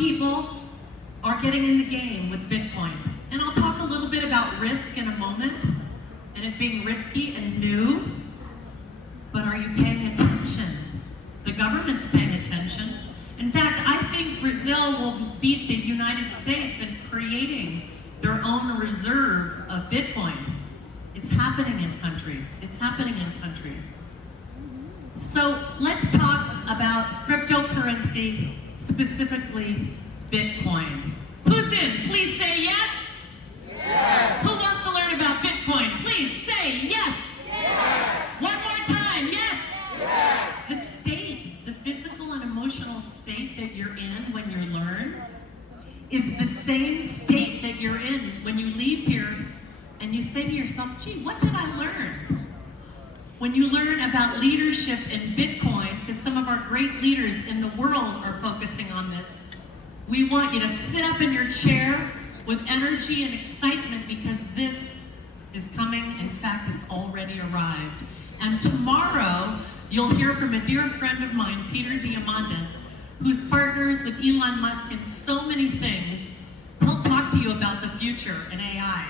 people are getting in the game with Bitcoin. And I'll talk a little bit about risk in a moment, and it being risky and new. But are you paying attention? The government's paying attention. In fact, I think Brazil will beat the United States in creating their own reserve of Bitcoin. It's happening in countries. It's happening in countries. So let's talk about cryptocurrency, specifically Bitcoin. Who's in? Please say yes. Yes. Who wants to learn about Bitcoin? Please say yes. Yes. One more time, yes. Yes. The state, the physical and emotional state that you're in when you learn is the same state that you're in when you leave here and you say to yourself, gee, what did I learn? When you learn about leadership in Bitcoin, because some of our great leaders in the world are focusing on this, we want you to sit up in your chair with energy and excitement because this is coming. In fact, it's already arrived. And tomorrow, you'll hear from a dear friend of mine, Peter Diamandis, who's partners with Elon Musk in so many things. He'll talk to you about the future and AI.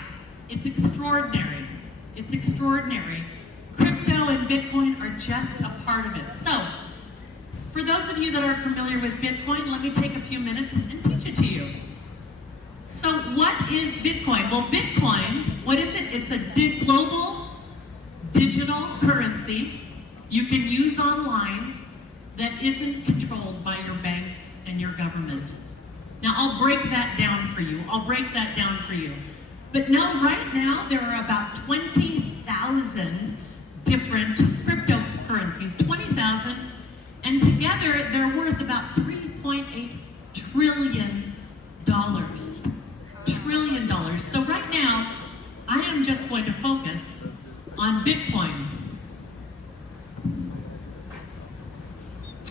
It's extraordinary. It's extraordinary. Crypto and Bitcoin are just a part of it. So, for those of you that are familiar with Bitcoin, let me take a few minutes and teach it to you. So what is Bitcoin? Well, Bitcoin, what is it? It's a global digital currency you can use online that isn't controlled by your banks and your government. Now, I'll break that down for you. But no, right now, there are about 20,000 different cryptocurrencies, 20,000, and together they're worth about $3.8 trillion. Trillion dollars. So right now, I am just going to focus on Bitcoin.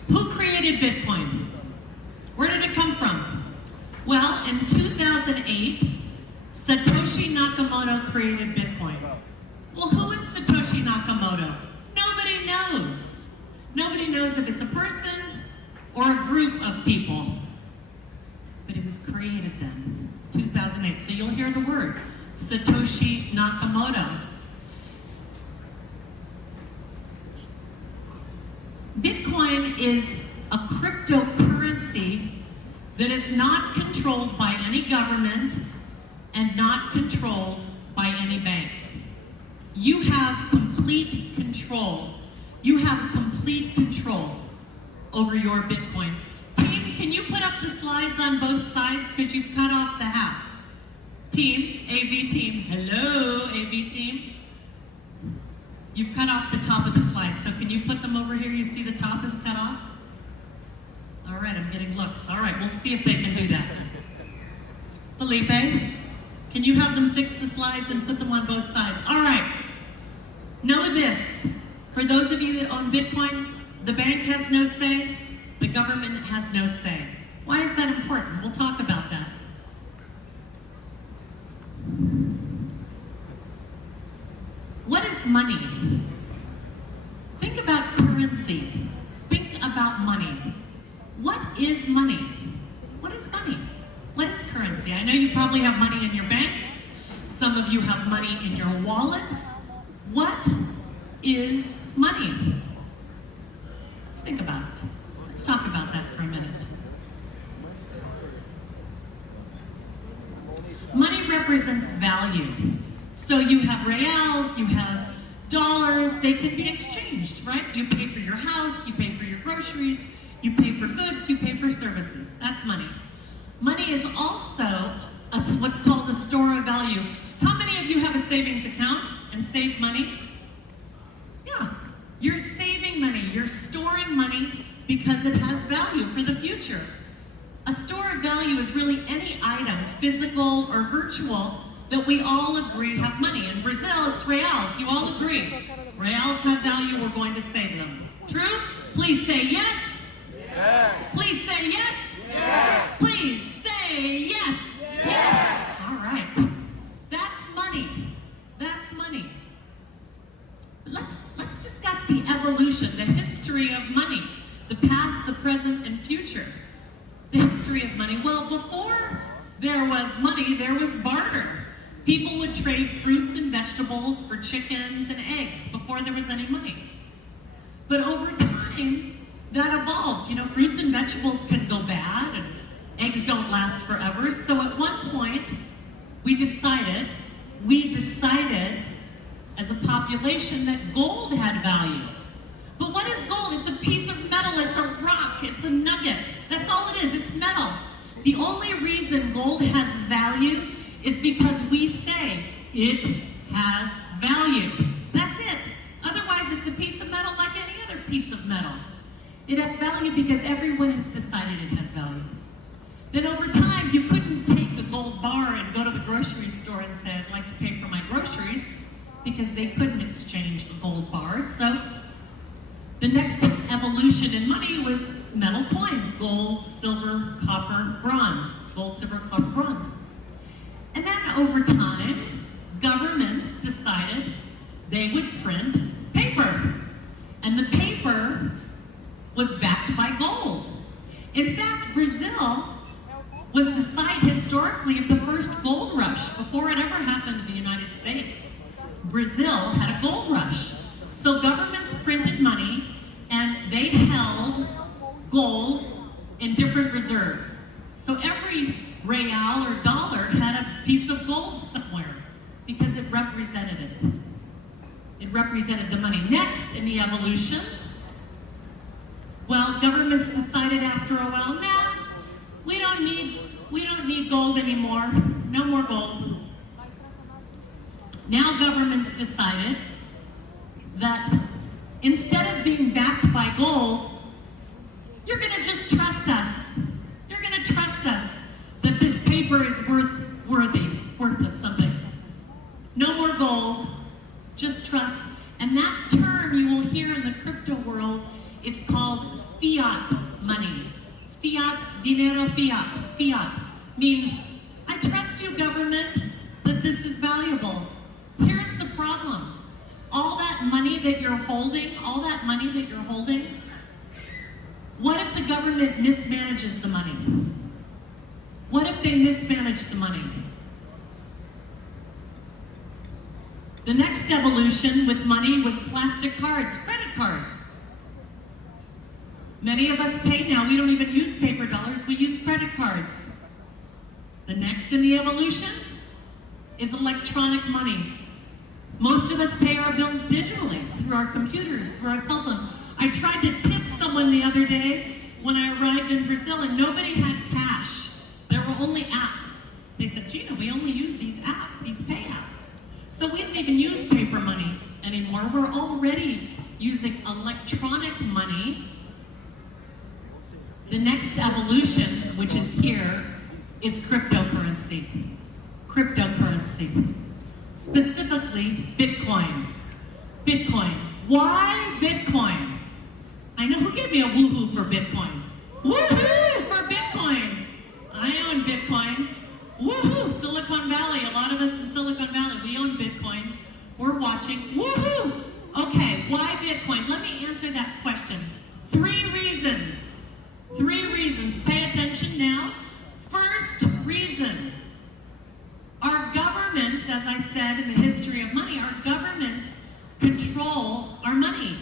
Who created Bitcoin? Where did it come from? Well, in 2008, Satoshi Nakamoto created Bitcoin. Well, who is Satoshi Nakamoto? Nobody knows. Nobody knows if it's a person or a group of people. But it was created then, 2008. So you'll hear the word, Satoshi Nakamoto. Bitcoin is a cryptocurrency that is not controlled by any government and not controlled by any bank. You have complete control. You have complete control over your Bitcoin. Team, can you put up the slides on both sides because you've cut off the half? Team, AV team, hello, AV team. You've cut off the top of the slide, so can you put them over here? You see the top is cut off? All right, I'm getting looks. All right, we'll see if they can do that. Felipe, can you have them fix the slides and put them on both sides? All right, know this. For those of you that own Bitcoin, the bank has no say, the government has no say. Why is that important? We'll talk about that. What is money? Think about currency. Think about money. What is money? What is money? What is currency? I know you probably have money in your banks. Some of you have money in your wallets. What is money? Let's think about it. Let's talk about that for a minute. Money represents value. So you have reals, you have dollars, they can be exchanged, right? You pay for your house, you pay for your groceries, you pay for goods, you pay for services. That's money. Money is also what's called a store of value. How many of you have a savings account and save money? Yeah, you're saving money, you're storing money because it has value for the future. A store of value is really any item, physical or virtual, that we all agree have money. In Brazil, it's reals. You all agree. Reals have value, we're going to save them. True? Please say yes. Yes. Please say yes. Yes. Please say yes. Yes. All right. That's money. That's money. Let's discuss the evolution, the history of money, the past, the present, and future. The history of money? Well, before there was money, there was barter. People would trade fruits and vegetables for chickens and eggs before there was any money. But over time, that evolved. You know, fruits and vegetables can go bad, and eggs don't last forever. So at one point, we decided as a population that gold had value. But what is gold? It's a piece of metal, it's a rock, it's a nugget. That's all it is, it's metal. The only reason gold has value is because we say it has value. That's it. Otherwise, it's a piece of metal like any other piece of metal. It has value because everyone has decided it has value. Then over time, you couldn't take a gold bar and go to the grocery store and say, I'd like to pay for my groceries, because they couldn't exchange a gold bar. So the next evolution in money was metal coins: gold, silver, copper, bronze. Gold, silver, copper, bronze. And then over time, governments decided they would print paper. And the paper was backed by gold. In fact, Brazil was the site historically of the first gold rush before it ever happened in the United States. Brazil had a gold rush. So governments printed money and they held gold in different reserves. So every real or dollar had a piece of gold somewhere because it represented it. It represented the money. Next in the evolution, well, governments decided after a while, no, we don't need gold anymore. No more gold. Now governments decided that instead of being backed by gold, you're going to just trust us. You're going to trust us that this paper is worth of something. No more gold, just trust. And that term you will hear in the crypto world, it's called fiat money. Fiat, dinero fiat. Fiat means, I trust you, government, that this is valuable. Here's the problem. All that money that you're holding, what if the government mismanages the money? What if they mismanage the money? The next evolution with money was plastic cards, credit cards. Many of us pay now, we don't even use paper dollars, we use credit cards. The next in the evolution is electronic money. Most of us pay our bills digitally, through our computers, through our cell phones. I tried to tip someone the other day when I arrived in Brazil and nobody had cash. There were only apps. They said, Gina, we only use these apps, these pay apps. So we don't even use paper money anymore. We're already using electronic money. The next evolution, which is here, is cryptocurrency. Cryptocurrency. Specifically, Bitcoin. Bitcoin. Why Bitcoin? I know, who gave me a woohoo for Bitcoin? Woohoo for Bitcoin! I own Bitcoin. Woohoo! Silicon Valley, a lot of us in Silicon Valley, we own Bitcoin. We're watching. Woohoo! Okay, why Bitcoin? Let me answer that question. 3 reasons. 3 reasons. Pay attention now. First reason. Our governments, as I said in the history of money, our governments control our money.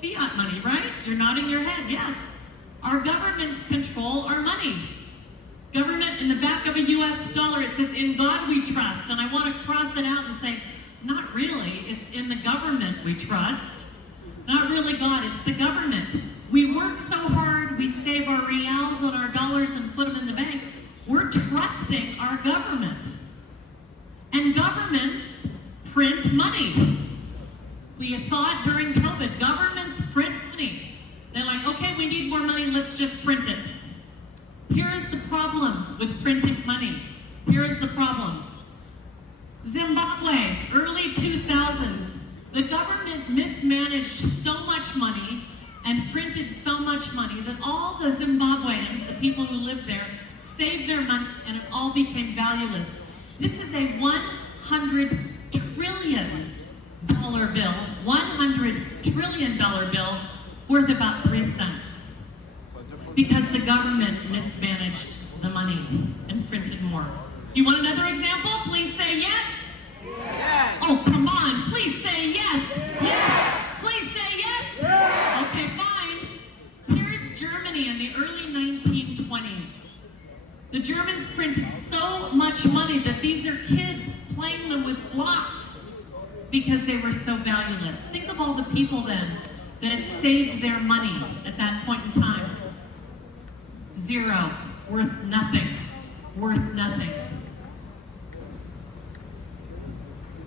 Fiat money, right? You're nodding your head, yes. Our governments control our money. Government, in the back of a US dollar, it says, in God we trust. And I want to cross it out and say, not really, it's in the government we trust. Not really God, it's the government. We work so hard, we save our reals and our dollars and put them in the bank. We're trusting our government. And governments print money. We saw it during COVID. Governments print money. They're like, okay, we need more money, let's just print it. Here is the problem with printing money. Here is the problem. Zimbabwe, early 2000s, the government mismanaged so much money and printed so much money that all the Zimbabweans, the people who lived there, saved their money and it all became valueless. This is a $100 trillion bill, $100 trillion bill worth about 3 cents because the government mismanaged the money and printed more. You want another example? Please say yes. Yes. Oh, come on. Please say yes. Yes. Please say yes. Yes. Okay, fine. Here's Germany in the early 1920s. The Germans printed so much money that these are kids playing them with blocks because they were so valueless. Think of all the people then that had saved their money at that point in time. Zero. Worth nothing. Worth nothing.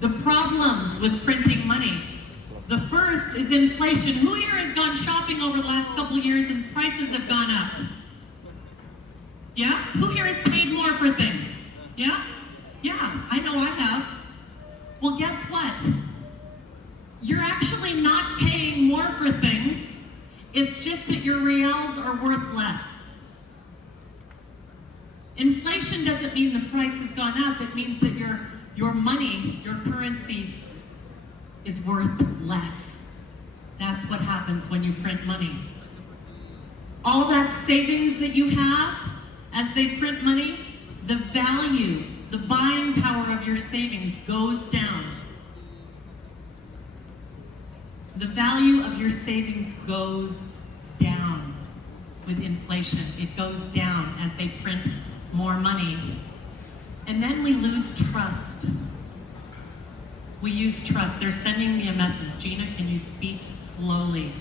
The problems with printing money. The first is inflation. Who here has gone shopping over the last couple of years and prices have gone up? Yeah? Who here has paid more for things? Yeah? Yeah, I know I have. Well, guess what? You're actually not paying more for things. It's just that your reals are worth less. Inflation doesn't mean the price has gone up. It means that your money, your currency, is worth less. That's what happens when you print money. All that savings that you have, as they print money, the value, the buying power of your savings goes down. The value of your savings goes down with inflation. It goes down as they print more money. And then we lose trust. We use trust. They're sending me a message. Gina, can you speak slowly?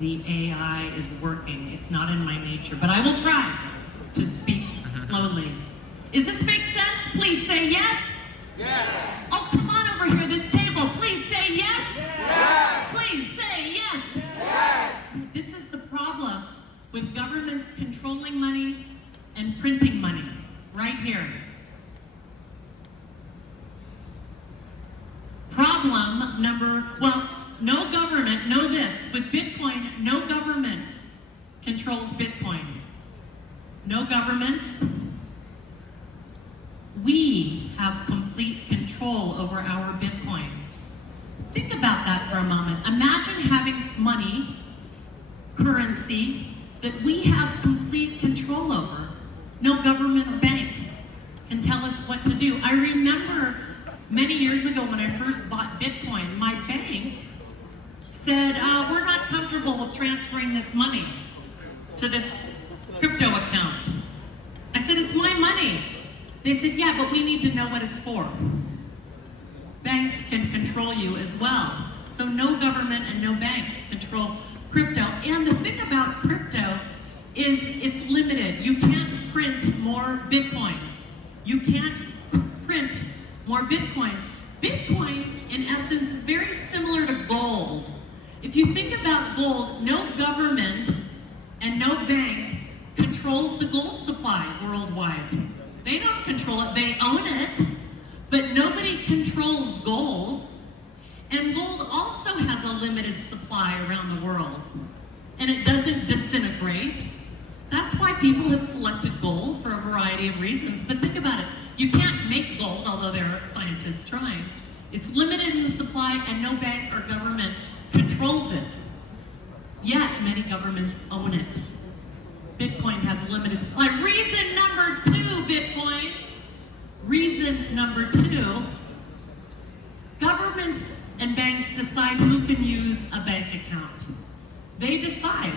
The AI is working. It's not in my nature, but I will try to speak slowly. Does this make sense? Please say yes. Yes. Oh, come on over here, this table. Please say yes. Yes. Please say yes. Yes. This is the problem with governments controlling money and printing money. Right here. Problem number, no government, know this, with Bitcoin, no government controls Bitcoin. No government. We have complete control over our Bitcoin. Think about that for a moment. Imagine having money, currency, that we have complete control over. No government or bank can tell us what to do. I remember many years ago when I first bought Bitcoin, my bank said, we're not comfortable with transferring this money to this crypto account. I said, it's my money. They said, yeah, but we need to know what it's for. Banks can control you as well. So no government and no banks control crypto. And the thing about crypto is it's limited. You can't print more Bitcoin. You can't print more Bitcoin. Bitcoin, in essence, is very similar to gold. If you think about gold, no government and no bank controls the gold supply worldwide. They don't control it, they own it, but nobody controls gold. And gold also has a limited supply around the world, and it doesn't disintegrate. That's why people have selected gold for a variety of reasons. But think about it, you can't make gold, although there are scientists trying. It's limited in the supply, and no bank or government controls it. Yet, many governments own it. Bitcoin has a limited supply. Reason number 2, Bitcoin. Reason number 2, governments and banks decide who can use a bank account. They decide.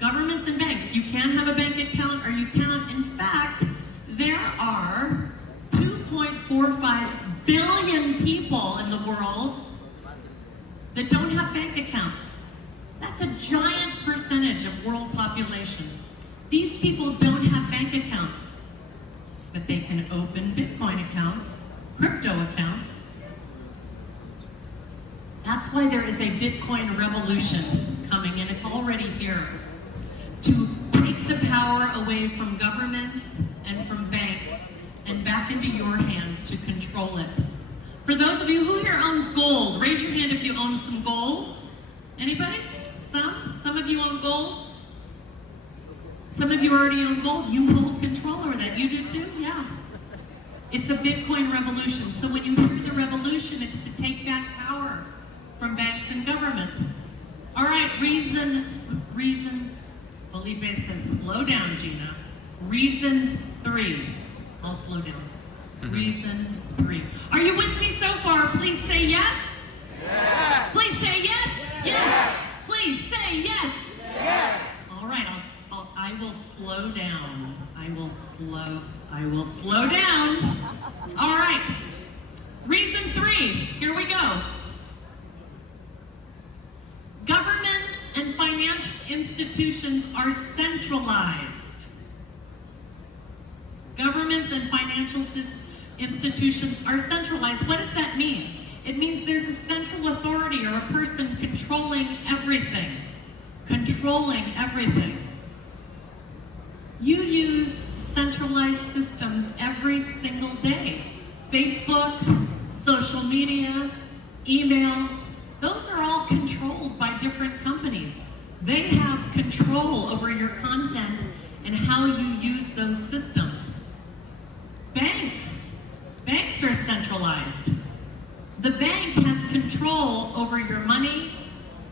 Governments and banks, you can have a bank account or you can't. In fact, there are 2.45 billion people in the world that don't have bank accounts. That's a giant percentage of world population. These people don't have bank accounts, but they can open Bitcoin accounts, crypto accounts. That's why there is a Bitcoin revolution coming, and it's already here, to take the power away from governments and from banks and back into your hands to control it. For those of you who here owns gold, raise your hand if you own some gold. Anybody? Some? Some of you own gold? Some of you already own gold. You hold control over that. You do too? Yeah. It's a Bitcoin revolution. So when you hear the revolution, it's to take back power from banks and governments. All right, reason, Felipe says, slow down, Gina. Reason 3. I'll slow down. Reason 3. Are you with me so far? Please say yes. Yes. Please say yes. Yes. Please say yes. Yes. All right, I will slow down. I will slow down. All right. Reason 3. Here we go. Governments and financial institutions are centralized. Governments and financial institutions are centralized. What does that mean? It means there's a central authority or a person controlling everything. Controlling everything. You use centralized systems every single day. Facebook, social media, email, those are all controlled by different companies. They have control over your content and how you use those systems. Banks are centralized. The bank has control over your money,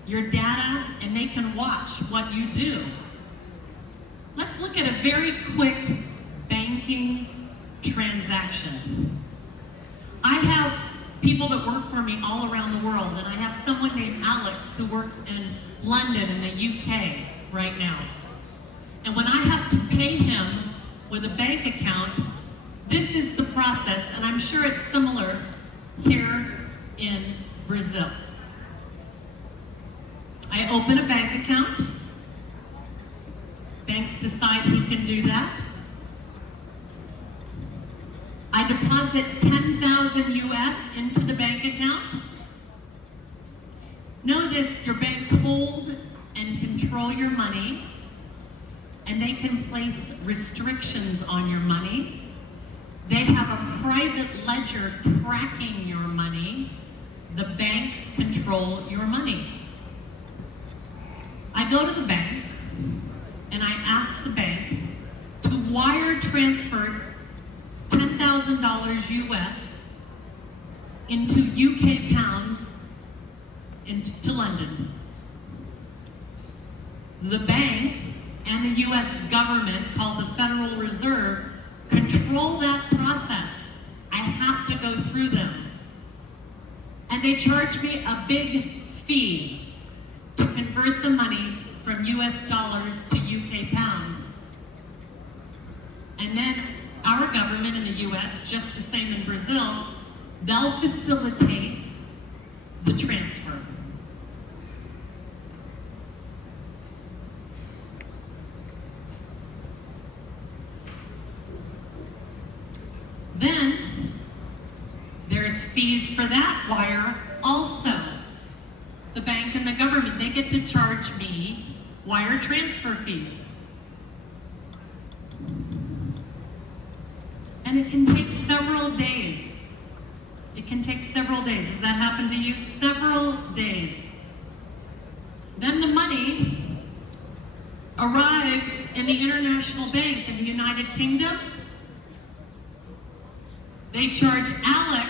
your data, and they can watch what you do. Let's look at a very quick banking transaction. I have people that work for me all around the world, and I have someone named Alex who works in London in the UK right now. And when I have to pay him with a bank account, this is the process, and I'm sure it's similar here in Brazil. I open a bank account. Banks decide who can do that. I deposit 10,000 US into the bank account. Know this, your banks hold and control your money, and they can place restrictions on your money. They have a private ledger tracking your money. The banks control your money. I go to the bank and I ask the bank to wire transfer $10,000 US into UK pounds to London. The bank and the US government, called the Federal Reserve, control that process. I have to go through them. And they charge me a big fee to convert the money from US dollars to UK pounds. And then our government in the US, just the same in Brazil, they'll facilitate the transfer. Then there's fees for that wire also. The bank and the government, they get to charge me wire transfer fees. And it can take several days. It can take several days. Does that happen to you? Several days. Then the money arrives in the International Bank in the United Kingdom. They charge Alex,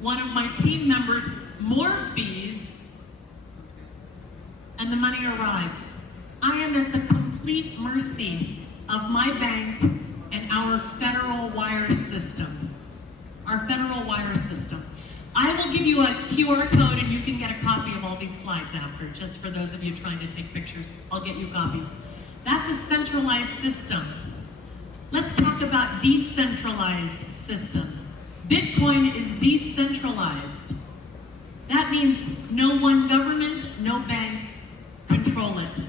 one of my team members, more fees, and the money arrives. I am at the complete mercy of my bank and our federal wire system. Our federal wire system. I will give you a QR code and you can get a copy of all these slides after, just for those of you trying to take pictures. I'll get you copies. That's a centralized system. Let's talk about decentralized systems. Bitcoin is decentralized. That means no one government, no bank control it.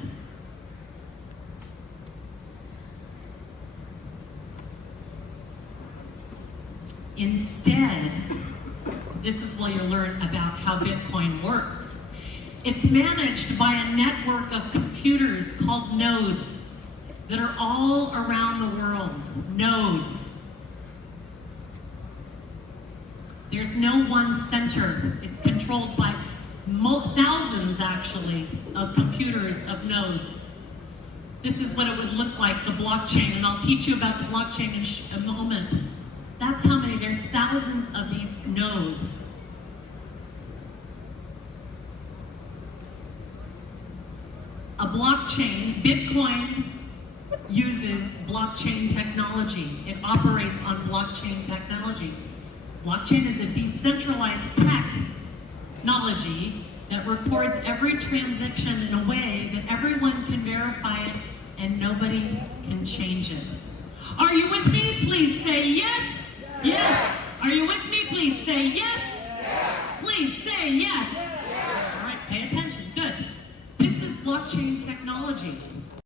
Instead, this is where you'll learn about how Bitcoin works. It's managed by a network of computers called nodes that are all around the world. Nodes. There's no one center. It's controlled by thousands, actually, of computers, of nodes. This is what it would look like, the blockchain, and I'll teach you about the blockchain in a moment. That's how many, there's thousands of these nodes. A blockchain, Bitcoin, uses blockchain technology. It operates on blockchain technology. Blockchain is a decentralized technology that records every transaction in a way that everyone can verify it and nobody can change it. Are you with me? Please say yes. Yes. Are you with me? Please say yes. Please say yes. All right, pay attention. Good. This is blockchain technology.